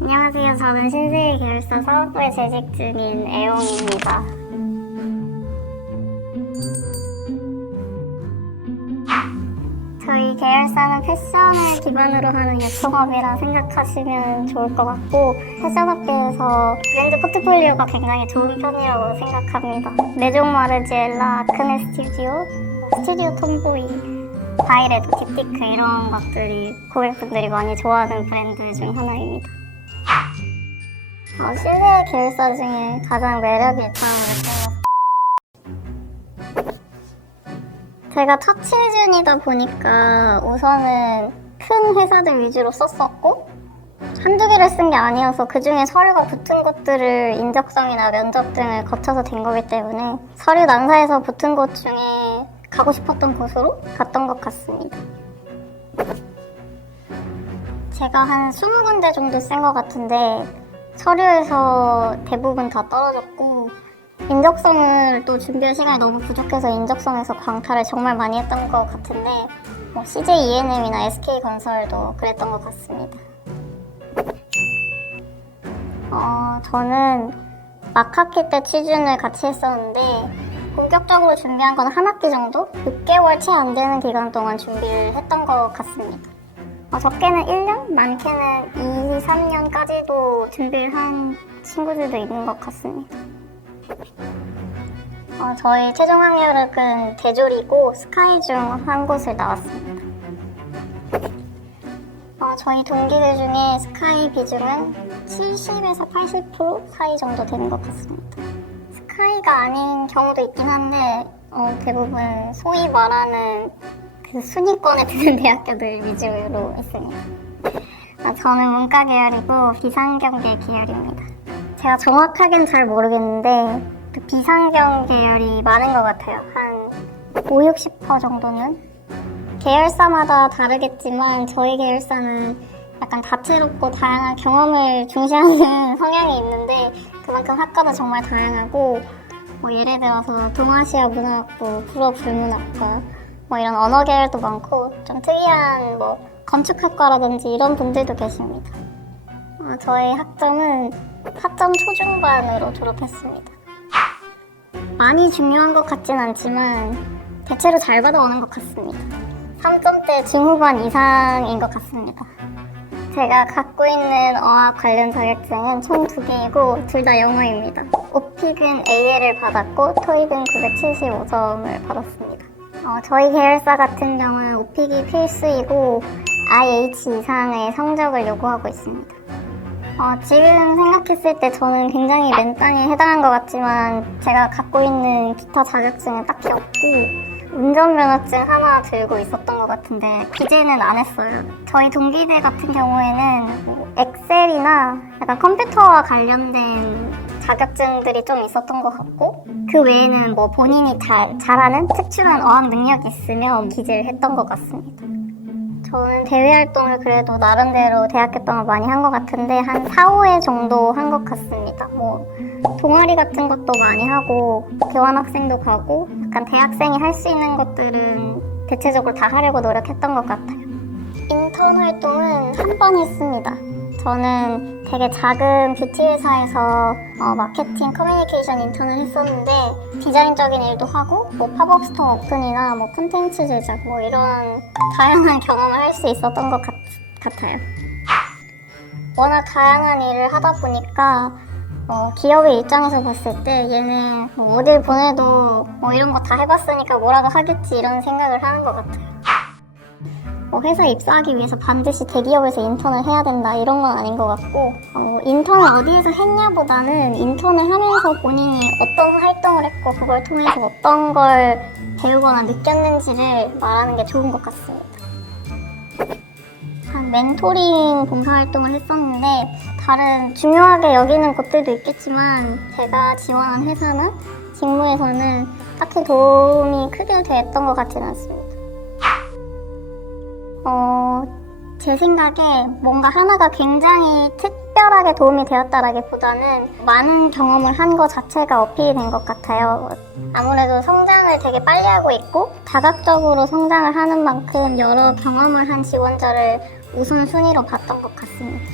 안녕하세요. 저는 신세계 계열사 사업부에 재직 중인 애용입니다. 저희 계열사는 패션을 기반으로 하는 예통업이라 생각하시면 좋을 것 같고 패션업계에서 브랜드 포트폴리오가 굉장히 좋은 편이라고 생각합니다. 메종 마르지엘라, 아크네 스튜디오, 스튜디오 톰보이, 바이레드, 딥티크 이런 것들이 고객분들이 많이 좋아하는 브랜드 중 하나입니다. 어, 실내 계열사 중에 가장 매력이 있다는 느낌이었어요. 제가 첫 시즌이다 보니까 우선은 큰 회사들 위주로 썼었고 한두 개를 쓴 게 아니어서 그 중에 서류가 붙은 곳들을 인적성이나 면접 등을 거쳐서 된 거기 때문에 서류 난사에서 붙은 곳 중에 가고 싶었던 곳으로 갔던 것 같습니다. 제가 한 20군데 정도 쓴 것 같은데 서류에서 대부분 다 떨어졌고 인적성을 또 준비할 시간이 너무 부족해서 인적성에서 광탈을 정말 많이 했던 것 같은데 뭐 CJ ENM이나 SK 건설도 그랬던 것 같습니다. 어, 저는 막학기 때 취준을 같이 했었는데 본격적으로 준비한 건 한 학기 정도? 6개월 채 안 되는 기간 동안 준비를 했던 것 같습니다. 어, 적게는 1년, 많게는 2, 3년까지도 준비를 한 친구들도 있는 것 같습니다. 어, 저희 최종 학력은 대졸이고 스카이 중 한 곳을 나왔습니다. 어, 저희 동기들 중에 스카이 비중은 70에서 80% 사이 정도 되는 것 같습니다. 스카이가 아닌 경우도 있긴 한데 어, 대부분 소위 말하는 그 순위권에 드는 대학교들 위주로 있습니다. 아, 저는 문과 계열이고 비상경계 계열입니다. 제가 정확하게는 잘 모르겠는데 그 비상경 계열이 많은 것 같아요. 한 5, 60% 정도는 계열사마다 다르겠지만 저희 계열사는 약간 다채롭고 다양한 경험을 중시하는 성향이 있는데 그만큼 학과도 정말 다양하고 뭐 예를 들어서 동아시아 문화학부, 불어 불문학과 뭐 이런 언어 계열도 많고 좀 특이한 뭐 건축학과라든지 이런 분들도 계십니다. 어, 저의 학점은 4점 초중반으로 졸업했습니다. 많이 중요한 것 같진 않지만 대체로 잘 받아오는 것 같습니다. 3점대 중후반 이상인 것 같습니다. 제가 갖고 있는 어학 관련 자격증은 총 두 개이고 둘 다 영어입니다. 오픽은 AL을 받았고 토익은 975점을 받았습니다. 어, 저희 계열사 같은 경우는 오픽이 필수이고 IH 이상의 성적을 요구하고 있습니다. 어, 지금 생각했을 때 저는 굉장히 맨땅에 해당한 것 같지만 제가 갖고 있는 기타 자격증은 딱히 없고 운전면허증 하나 들고 있었던 것 같은데 기재는 안 했어요. 저희 동기들 같은 경우에는 뭐 엑셀이나 약간 컴퓨터와 관련된 자격증들이 좀 있었던 것 같고 그 외에는 뭐 본인이 잘, 잘하는 특출한 어학 능력이 있으면 기재를 했던 것 같습니다. 저는 대외 활동을 그래도 나름대로 대학교 동안 많이 한 것 같은데 한 4, 5회 정도 한 것 같습니다. 뭐 동아리 같은 것도 많이 하고 교환학생도 가고 약간 대학생이 할 수 있는 것들은 대체적으로 다 하려고 노력했던 것 같아요. 인턴 활동은 한 번 했습니다. 저는 되게 작은 뷰티 회사에서 어, 마케팅 커뮤니케이션 인턴을 했었는데 디자인적인 일도 하고 뭐 팝업 스토어 오픈이나 뭐 콘텐츠 제작 뭐 이런 다양한 경험을 할 수 있었던 것 같, 같아요. 워낙 다양한 일을 하다 보니까 어, 기업의 입장에서 봤을 때 얘는 뭐 어딜 보내도 뭐 이런 거 다 해봤으니까 뭐라도 하겠지 이런 생각을 하는 것 같아요. 뭐 회사 입사하기 위해서 반드시 대기업에서 인턴을 해야 된다 이런 건 아닌 것 같고 어, 인턴을 어디에서 했냐보다는 인턴을 하면서 본인이 어떤 활동을 했고 그걸 통해서 어떤 걸 배우거나 느꼈는지를 말하는 게 좋은 것 같습니다. 한 멘토링 봉사활동을 했었는데 다른 중요하게 여기는 곳들도 있겠지만 제가 지원한 회사나 직무에서는 딱히 도움이 크게 됐던 것 같지는 않습니다. 어, 제 생각에 뭔가 하나가 굉장히 특별하게 도움이 되었다라기보다는 많은 경험을 한 것 자체가 어필이 된 것 같아요. 아무래도 성장을 되게 빨리 하고 있고 다각적으로 성장을 하는 만큼 여러 경험을 한 지원자를 우선순위로 봤던 것 같습니다.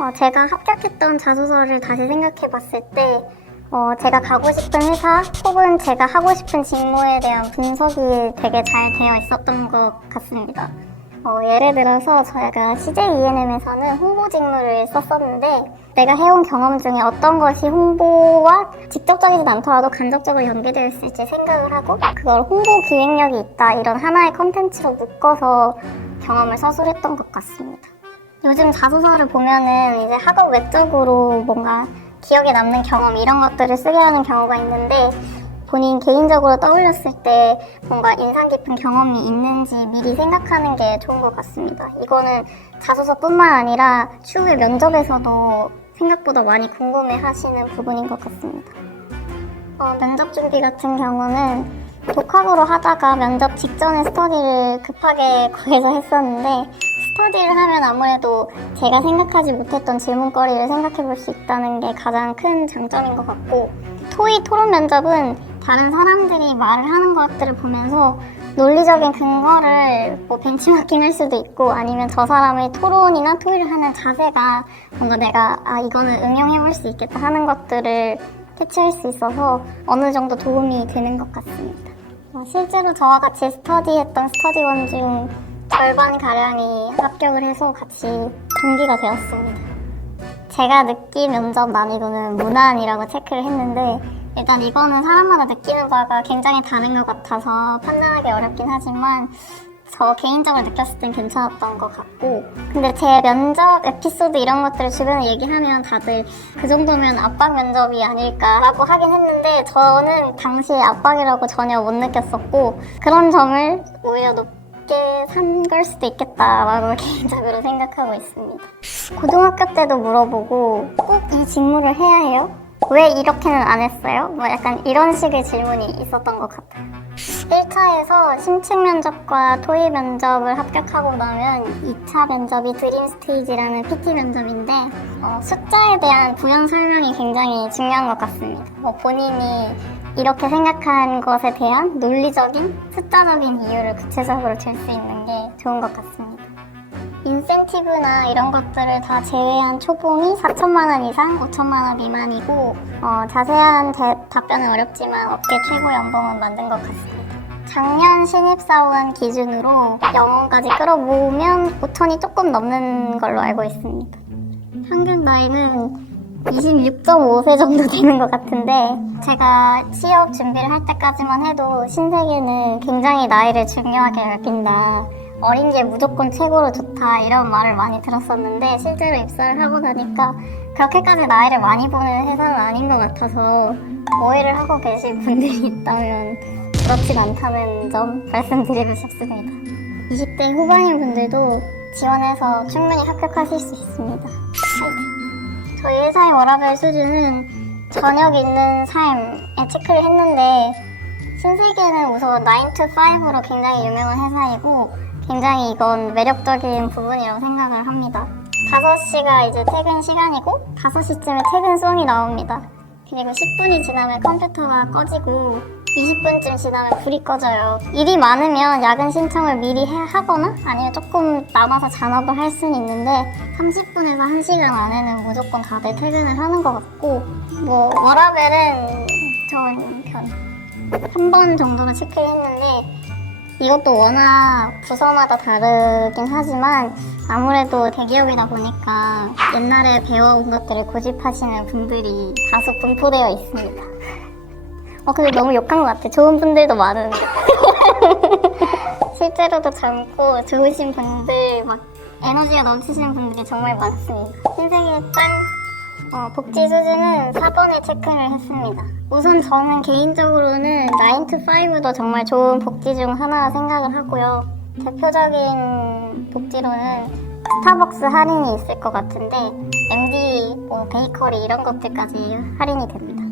어, 제가 합격했던 자소서를 다시 생각해 봤을 때 어, 제가 가고 싶은 회사 혹은 제가 하고 싶은 직무에 대한 분석이 되게 잘 되어 있었던 것 같습니다. 어, 예를 들어서 저희가 CJ ENM에서는 홍보 직무를 썼었는데 내가 해온 경험 중에 어떤 것이 홍보와 직접적이진 않더라도 간접적으로 연계되어 있을지 생각을 하고 그걸 홍보 기획력이 있다 이런 하나의 컨텐츠로 묶어서 경험을 서술했던 것 같습니다. 요즘 자소서를 보면은 이제 학업 외적으로 뭔가 기억에 남는 경험 이런 것들을 쓰게 하는 경우가 있는데 본인 개인적으로 떠올렸을 때 뭔가 인상 깊은 경험이 있는지 미리 생각하는 게 좋은 것 같습니다. 이거는 자소서뿐만 아니라 추후에 면접에서도 생각보다 많이 궁금해 하시는 부분인 것 같습니다. 어, 면접 준비 같은 경우는 독학으로 하다가 면접 직전에 스터디를 급하게 거기서 했었는데 스터디를 하면 아무래도 제가 생각하지 못했던 질문거리를 생각해 볼 수 있다는 게 가장 큰 장점인 것 같고 토의 토론 면접은 다른 사람들이 말을 하는 것들을 보면서 논리적인 근거를 뭐 벤치마킹 할 수도 있고 아니면 저 사람의 토론이나 토의를 하는 자세가 뭔가 내가 아 이거는 응용해 볼 수 있겠다 하는 것들을 캐치할 수 있어서 어느 정도 도움이 되는 것 같습니다. 어, 실제로 저와 같이 스터디했던 스터디원 중 절반 가량이 합격을 해서 같이 동기가 되었습니다. 제가 느낀 면접 난이도는 무난이라고 체크를 했는데 일단 이거는 사람마다 느끼는 바가 굉장히 다른 것 같아서 판단하기 어렵긴 하지만 저 개인적으로 느꼈을 땐 괜찮았던 것 같고 근데 제 면접 에피소드 이런 것들을 주변에 얘기하면 다들 그 정도면 압박 면접이 아닐까라고 하긴 했는데 저는 당시에 압박이라고 전혀 못 느꼈었고 그런 점을 오히려 높게 산 걸 수도 있겠다라고 개인적으로 생각하고 있습니다. 고등학교 때도 물어보고 꼭이 직무를 해야 해요? 왜 이렇게는 안 했어요? 뭐 약간 이런 식의 질문이 있었던 것 같아요. 1차에서 심층 면접과 토의 면접을 합격하고 나면 2차 면접이 드림 스테이지라는 PT 면접인데 어, 숫자에 대한 부연 설명이 굉장히 중요한 것 같습니다. 뭐 본인이 이렇게 생각한 것에 대한 논리적인 숫자적인 이유를 구체적으로 줄 수 있는 게 좋은 것 같습니다. 인센티브나 이런 것들을 다 제외한 초봉이 4천만 원 이상, 5천만 원 미만이고 어, 자세한 대- 답변은 어렵지만 업계 최고 연봉은 만든 것 같습니다. 작년 신입사원 기준으로 영어까지 끌어모으면 5천이 조금 넘는 걸로 알고 있습니다. 평균 나이는 26.5세 정도 되는 것 같은데 제가 취업 준비를 할 때까지만 해도 신세계는 굉장히 나이를 중요하게 여긴다. 어린 게 무조건 최고로 좋다 이런 말을 많이 들었었는데 실제로 입사를 하고 나니까 그렇게까지 나이를 많이 보는 회사는 아닌 것 같아서 오해를 하고 계신 분들이 있다면 그렇진 않다는 점 말씀드리고 싶습니다. 20대 후반인 분들도 지원해서 충분히 합격하실 수 있습니다. 저희 회사의 워라벨 수준은 저녁 있는 삶에 체크를 했는데 신세계는 우선 9to5로 굉장히 유명한 회사이고 굉장히 이건 매력적인 부분이라고 생각을 합니다. 5시가 이제 퇴근 시간이고 5시쯤에 퇴근송이 나옵니다. 그리고 10분이 지나면 컴퓨터가 꺼지고 20분쯤 지나면 불이 꺼져요. 일이 많으면 야근 신청을 미리 해, 하거나 아니면 조금 남아서 잔업을 할 수는 있는데 30분에서 1시간 안에는 무조건 다들 퇴근을 하는 것 같고 뭐 워라벨은 좋은 편. 한 번 정도는 체크를 했는데 이것도 워낙 부서마다 다르긴 하지만 아무래도 대기업이다 보니까 옛날에 배워온 것들을 고집하시는 분들이 다소 분포되어 있습니다. 어, 근데 너무 욕한 것 같아. 좋은 분들도 많은데. 실제로도 젊고 좋으신 분들, 막 에너지가 넘치시는 분들이 정말 많습니다. 신세계 짱! 어, 복지 수준은 4번에 체크를 했습니다. 우선 저는 개인적으로는 9to5도 정말 좋은 복지 중 하나 생각을 하고요. 대표적인 복지로는 스타벅스 할인이 있을 것 같은데 MD, 뭐 베이커리 이런 것들까지 할인이 됩니다.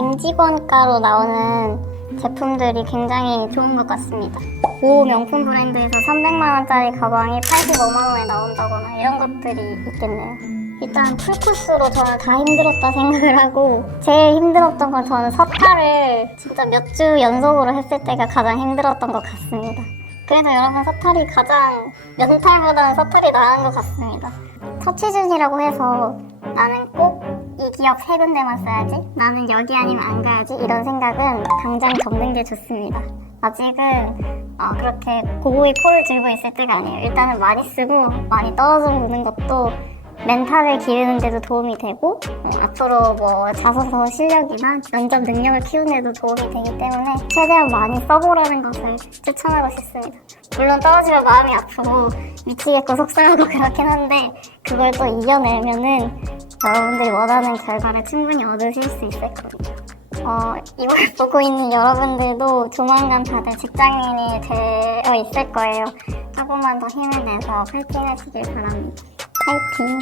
임직원가로 나오는 제품들이 굉장히 좋은 것 같습니다. 고 명품 브랜드에서 300만 원짜리 가방이 85만 원에 나온다거나 이런 것들이 있겠네요. 일단 풀코스로 저는 다 힘들었다 생각을 하고 제일 힘들었던 건 저는 서탈을 진짜 몇 주 연속으로 했을 때가 가장 힘들었던 것 같습니다. 그래도 여러분 서탈이 가장 연탈보다는 서탈이 나은 것 같습니다. 서치준이라고 해서 나는 꼭 이 기업 세 군데만 써야지 나는 여기 아니면 안 가야지 이런 생각은 당장 접는 게 좋습니다. 아직은 어, 그렇게 고고의 포를 들고 있을 때가 아니에요. 일단은 많이 쓰고 많이 떨어져 보는 것도 멘탈을 기르는 데도 도움이 되고 어, 앞으로 뭐 자소서 실력이나 면접 능력을 키우는 데도 도움이 되기 때문에 최대한 많이 써보라는 것을 추천하고 싶습니다. 물론 떨어지면 마음이 아프고 미치겠고 속상하고 그렇긴 한데 그걸 또 이겨내면은 여러분들이 원하는 결과를 충분히 얻으실 수 있을 겁니다. 어, 이걸 보고 있는 여러분들도 조만간 다들 직장인이 되어 있을 거예요. 조금만 더 힘을 내서 파이팅 하시길 바랍니다. 파이팅!